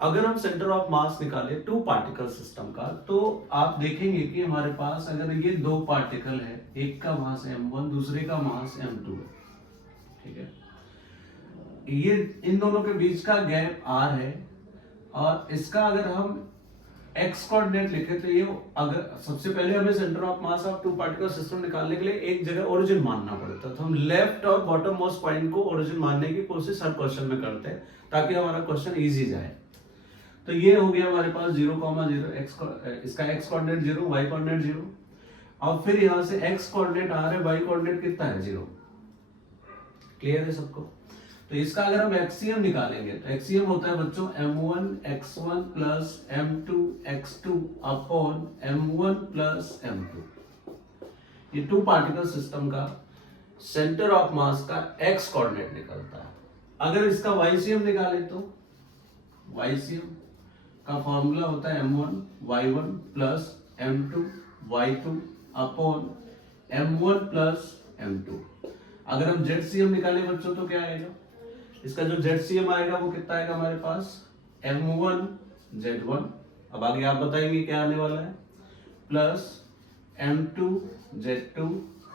अगर हम centre of मास निकाले टू पार्टिकल सिस्टम का, तो आप देखेंगे कि हमारे पास अगर ये दो पार्टिकल है, एक का मास m1 दूसरे का मास m2 है, ठीक है। ये इन दोनों के बीच का गैप r है, और इसका अगर हम x कोऑर्डिनेट लिखे तो ये, अगर सबसे पहले हमें centre of mass of two particle system निकालने के लिए एक जगह ओरिजिन मानना पड़ता है, तो हम लेफ्ट और बॉटम मोस्ट पॉइंट को ओरिजिन मानने की कोशिश हर क्वेश्चन में करते हैं ताकि हमारा क्वेश्चन इजी जाए। तो ये हो गया हमारे पास 0,0 इसका x कोऑर्डिनेट 0, y कोऑर्डिनेट 0, और फिर यहां से x कोऑर्डिनेट r है, y कोऑर्डिनेट कितना है 0। क्लियर है सबको? तो इसका अगर हम एक्सियम निकालेंगे तो एक्सियम होता है बच्चों m1 x1 plus m2 x2 upon m1 plus m2। ये टू पार्टिकल सिस्टम का सेंटर ऑफ मास का x कोऑर्डिनेट निकलता है। अगर इसका ycm निकाले तो ycm का फॉर्मूला होता है m1 y1 plus m2 y2 upon m1 plus m2। अगर हम ZCM निकाले बच्चों तो क्या आएगा? इसका जो ZCM आएगा वो कितना आएगा हमारे पास m1 z1, अब आगे आप बताएंगे क्या आने वाला है, plus m2 z2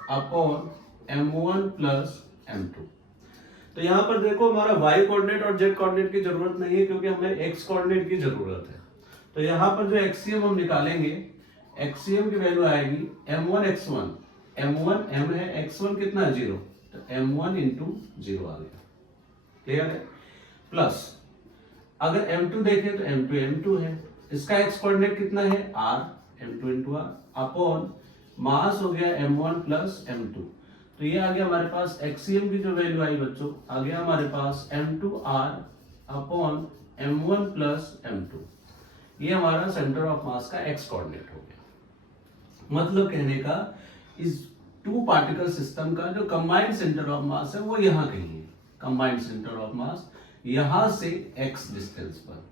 upon m1 plus m2। तो यहाँ पर देखो हमारा y कोऑर्डिनेट और z कोऑर्डिनेट की जरूरत नहीं है क्योंकि हमें x कोऑर्डिनेट की जरूरत है। तो यहाँ पर जो एक्सियम हम निकालेंगे, एक्सियम की वैल्यू आएगी m1 x1, m1 m है, x1 कितना है 0, तो m1 इंटू 0 आ गया। क्लियर है? प्लस अगर m2 देखें तो m2 m2 है, इसका x कोऑर्डिनेट कितना है r, m2 into r upon mass हो गया m1 प्लस m2। तो ये आ गया हमारे पास एक्सियम की जो वैल्यू आई बच्चों, आ गया हमारे पास m2r upon m1 plus m2। ये हमारा सेंटर ऑफ मास का x कोऑर्डिनेट हो गया। मतलब कहने का इस टू पार्टिकल सिस्टम का जो कंबाइंड सेंटर ऑफ मास है वो यहाँ कहीं है। कंबाइंड सेंटर ऑफ मास यहां से x डिस्टेंस पर,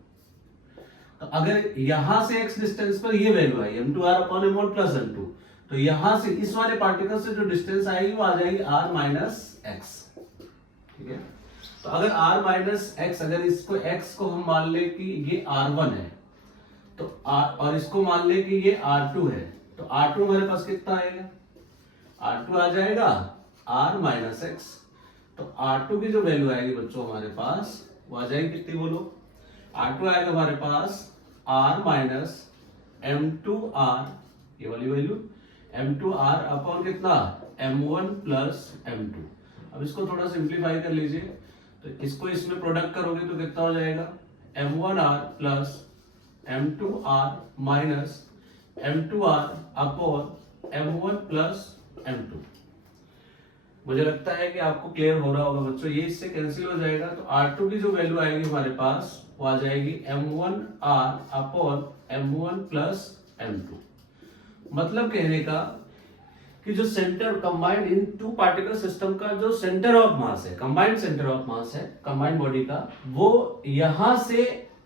तो अगर यहां से x डिस्टेंस पर ये वैल्यू आई m2r upon m1 plus m2, तो यहां से इस वाले पार्टिकल से जो डिस्टेंस आएगी वो आ जाएगी r माइनस x। ठीक है? तो अगर r माइनस x, अगर इसको x को हम मान ले कि ये r1 है, तो r, और इसको मान ले कि ये r2 है, तो r2 हमारे पास कितना आएगा, r2 आ जाएगा r माइनस x। तो r2 की जो वैल्यू आएगी बच्चों हमारे पास वो आ जाएगी कितनी बोलो, r2 आएगा हमारे पास r माइनस m2r, ये वाली वैल्यू m2r अपॉन कितना m1 प्लस m2। अब इसको थोड़ा सिंप्लीफाई कर लीजिए, तो इसको इसमें प्रोडक्ट करोगे तो कितना हो जाएगा m1r plus m2r minus m2r upon m1 plus m2। मुझे लगता है कि आपको क्लियर हो रहा होगा बच्चों। ये इससे कैंसिल हो जाएगा, तो r2 की जो वैल्यू आएगी हमारे पास वो आ जाएगी m1r upon m1 plus m2। मतलब कहने का कि जो centre combined in two particle system का जो सेंटर ऑफ मास है, कंबाइंड सेंटर ऑफ मास है कंबाइंड बॉडी का, वो यहां से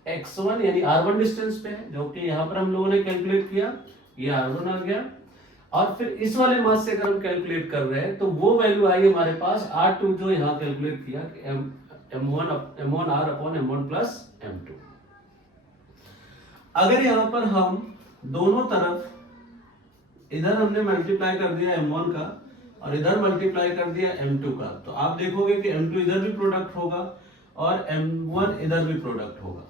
x1 यानी r1 डिस्टेंस पे है, जो कि यहां पर हम लोगों ने कैलकुलेट किया, ये r1 आ गया, और फिर इस वाले मास से अगर हम कैलकुलेट कर रहे हैं तो वो वैल्यू आई हमारे पास r2 जो यहां कैलकुलेट किया कि m1r upon m1 plus m2। अगर यहां पर हम दोनों तरफ, इधर हमने मल्टीप्लाई कर दिया m1 का और इधर मल्टीप्लाई कर दिया m2 का, तो आप देखोगे कि m2 इधर भी प्रोडक्ट होगा और m1 इधर भी प्रोडक्ट होगा।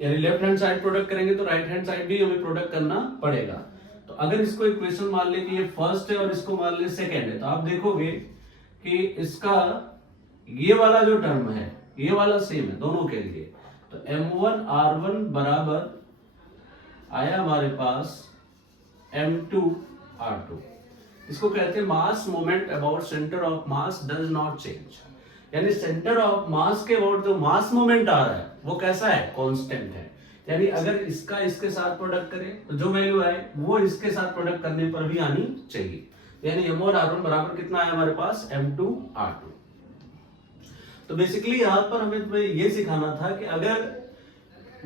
यानी लेफ्ट हैंड साइड प्रोडक्ट करेंगे तो राइट हैंड साइड भी हमें प्रोडक्ट करना पड़ेगा। तो अगर इसको इक्वेशन मान ले कि ये फर्स्ट है और इसको मान ले सेकेंड है, तो आप देखोगे कि इसका ये वाला जो टर्म है ये वाला सेम है दोनों के लिए। तो m1 r1 बराबर आया हमारे पास m2 r2। इसको कहते हैं मास moment about centre of mass does not change, यानी सेंटर ऑफ मास के अबाउट जो मास मोमेंट आ रहा है वो कैसा है, कांस्टेंट है। यानी अगर इसका इसके साथ प्रोडक्ट करें तो जो वैल्यू आए वो इसके साथ प्रोडक्ट करने पर भी आनी चाहिए। यानी m1 r1 बराबर कितना है हमारे पास m2 r2। तो बेसिकली यहाँ पर हमें तुम्हें ये सिखाना था कि अगर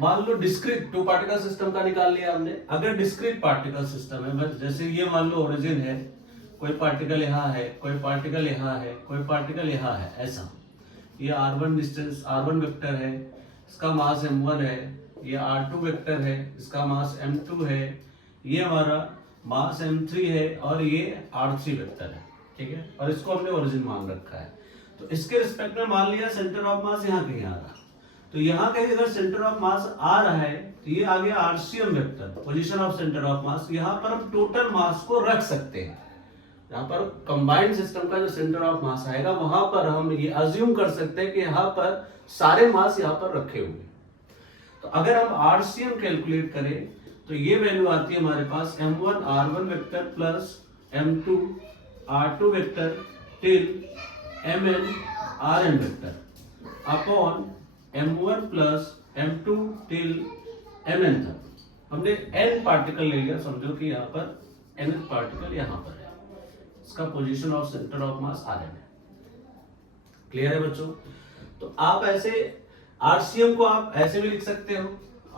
मान लो डिस्क्रीट टू पार्टिकल सिस्टम का निकाल लिया हमने, अगर डिस्क्रीट पार्टिकल सिस्टम है, बस जैसे ये मान लो ओरिजिन है, कोई पार्टिकल यहाँ है, कोई पार्टिकल यहाँ है, कोई पार्टिकल यहाँ है, ऐसा ये r1 डिस्टेंस r1 वेक्टर है, इसका मास m1 है, ये r2 वेक्टर है, इसका मास m2 है, ये हमारा मास m3 है और ये r3 वेक्टर है, ठीक है। और इसको हमने ओरिजिन मान रखा है। तो इसके रिस्पेक्ट में मान लिया सेंटर ऑफ मास यहाँ कहीं आ रहा, तो यहाँ कहीं अगर सेंटर ऑफ मास आ रहा है तो ये आ गया RCM vector, position of centre of मास। यहाँ पर हम टोटल मास को रख सकते हैं, यहाँ पर कंबाइंड सिस्टम का जो सेंटर ऑफ मास आएगा वहां पर हम ये अज्यूम कर सकते हैं कि यहाँ पर सारे मास यहाँ पर रखे हुए। तो अगर हम RCM कैलकुलेट करें तो ये वैल्यू आती है हमारे पास m1 r1 vector plus m2 r2 vector till mn rn vector upon m1 plus m2 till mn तक। हमने n पार्टिकल ले लिया, समझो कि यहाँ पर nth पार्टिकल यहाँ पर है, इसका position of centre of mass rn है। क्लियर है बच्चों? तो आप ऐसे RCM को आप ऐसे भी लिख सकते हो,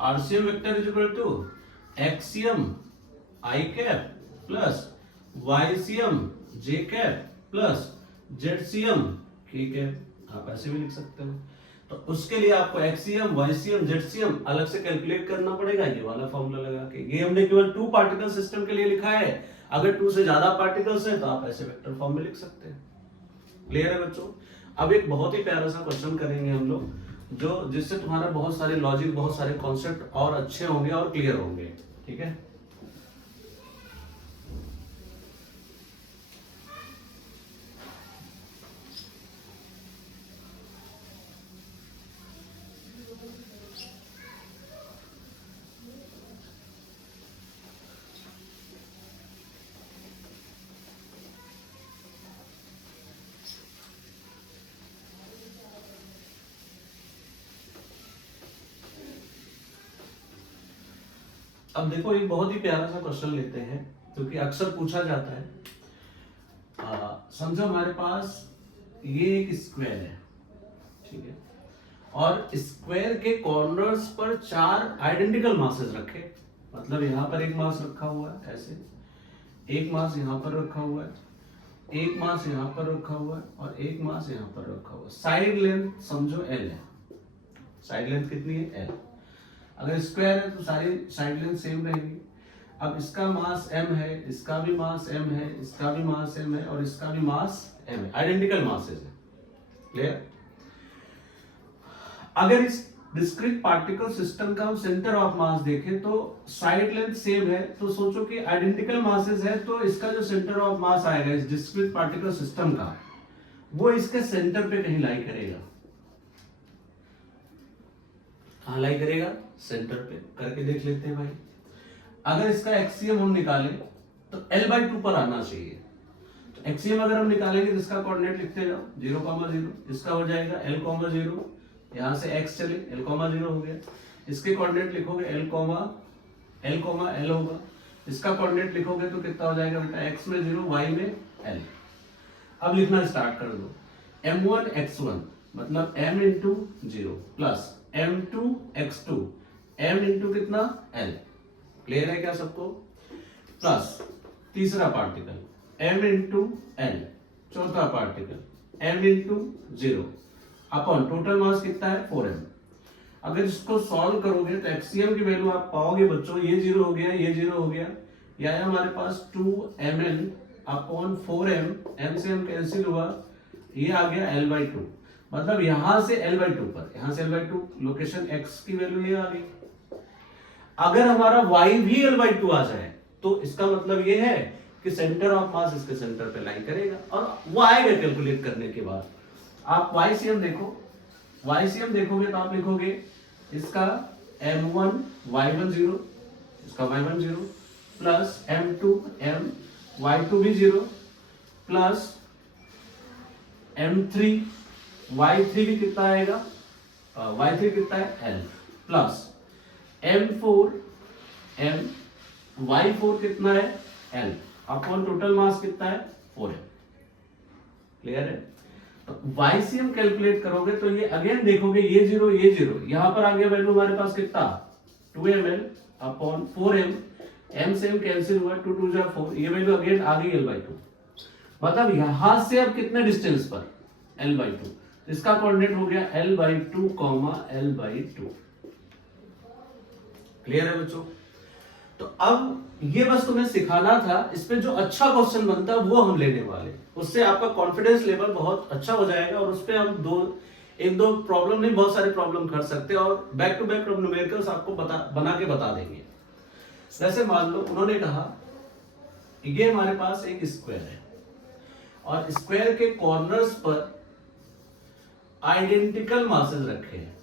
RCM vector is equal to XCM i cap plus YCM j cap plus ZCM k cap, आप ऐसे भी लिख सकते हो। तो उसके लिए आपको एक्सियम YCM ZCM अलग से कैलकुलेट करना पड़ेगा, ये वाला फॉर्मूला लगा के। ये हमने केवल 2 पार्टिकल सिस्टम के लिए लिखा है, अगर 2 से ज्यादा पार्टिकल्स हैं तो आप ऐसे वेक्टर फॉर्म में लिख सकते हैं। क्लियर है बच्चों? अब एक बहुत ही प्यारा सा क्वेश्चन करेंगे हम लोग, जो जिससे तुम्हारा बहुत सारे लॉजिक, बहुत सारे कॉन्सेप्ट और अच्छे होंगे और क्लियर होंगे, ठीक है। अब देखो एक बहुत ही प्यारा सा क्वेश्चन लेते हैं क्योंकि अक्सर पूछा जाता है। समझो हमारे पास ये एक स्क्वायर है, ठीक है, और स्क्वायर के कॉर्नर्स पर 4 आइडेंटिकल मासेस रखे, मतलब यहाँ पर एक मास रखा हुआ है ऐसे, एक मास यहाँ पर रखा हुआ है, एक मास यहाँ पर रखा हुआ है और एक मास यहाँ पर रखा हुआ है। साइड लेंथ समझो L है, साइड लेंथ कितनी है L। अगर स्क्वायर है तो सारी साइड लेंथ सेम रहेगी। अब इसका मास m है, इसका भी मास m है, इसका भी मास m है और इसका भी मास m है, आइडेंटिकल मासेस है। क्लियर? अगर इस डिस्क्रीट पार्टिकल सिस्टम का हम सेंटर ऑफ मास देखें तो साइड लेंथ सेम है, तो सोचो कि आइडेंटिकल मासेस है, तो इसका जो सेंटर ऑफ मास आएगा इस डिस्क्रीट पार्टिकल सिस्टम का, वो इसके सेंटर पे कहीं लाई करेगा। कहां लाई करेगा? सेंटर पे। करके देख लेते हैं भाई। अगर इसका एक्सियम हम निकालें तो L/2 पर आना चाहिए। तो एक्सियम अगर हम निकालेंगे तो इसका कोऑर्डिनेट लिखते जाओ 0,0, इसका हो जाएगा L,0, यहां से x चले L,0 हो गया। इसके कोऑर्डिनेट लिखोगे L, L होगा, इसका कोऑर्डिनेट लिखोगे तो कितना हो जाएगा बेटा? x में 0, y में L। अब लिखना स्टार्ट कर दो। m1 x1 मतलब m into 0 plus m2 x2 m into कितना? L। क्लियर है क्या सबको? प्लस तीसरा पार्टिकल m इंटू L, चौथा particle m into 0 upon total mass कितना है? 4m। अगर इसको सॉल्व करोगे तो एक्सियम की वैल्यू आप पाओगे बच्चों, ये 0 हो गया, ये 0 हो गया, ये आया हमारे पास 2mn अपॉन 4m, m से m कैंसिल हुआ, ये आ गया L/2। मतलब यहां से L/2 पर, यहां से L/2 लोकेशन x की वैल्यू ये आ गई। अगर हमारा y भी L/2 आ जाए तो इसका मतलब ये है कि सेंटर ऑफ मास इसके सेंटर पे लाई करेगा, और वो आएगा कैलकुलेट करने के बाद। आप YCM देखो, YCM देखोगे तो आप लिखोगे इसका m1 y1 0, इसका y1 0 plus m2 m y2 भी 0 प्लस m3 y3 भी कितना आएगा? y3 कितना है? L plus m4 m y4 कितना है? L अपॉन टोटल मास कितना है? 4m। क्लियर है? तो YCM कैलकुलेट करोगे तो ये अगेन देखोगे ये 0 ये 0, यहां पर आ गया वैल्यू हमारे पास कितना? 2ml अपॉन 4m, m से m कैंसिल हुआ, 2 2 4, ये वैल्यू अगेन आ गई L/2। मतलब यहां से अब कितने डिस्टेंस पर? L/2। इसका कोऑर्डिनेट हो गया L/2 कॉमा L/2। क्लियर है बच्चों? तो अब ये बस तुम्हें सिखाना था, इस पे जो अच्छा क्वेश्चन बनता है वो हम लेने वाले, उससे आपका कॉन्फिडेंस लेवल बहुत अच्छा हो जाएगा और उस पे हम एक दो प्रॉब्लम नहीं, बहुत सारे प्रॉब्लम कर सकते हैं और बैक टू बैक न्यूमेरिकल्स आपको बना के बता देंगे। जैसे मान लो उन्होंने कहा ये हमारे पास एक स्क्वायर है और स्क्वायर के कॉर्नर्स पर आइडेंटिकल मासेस रखे हैं।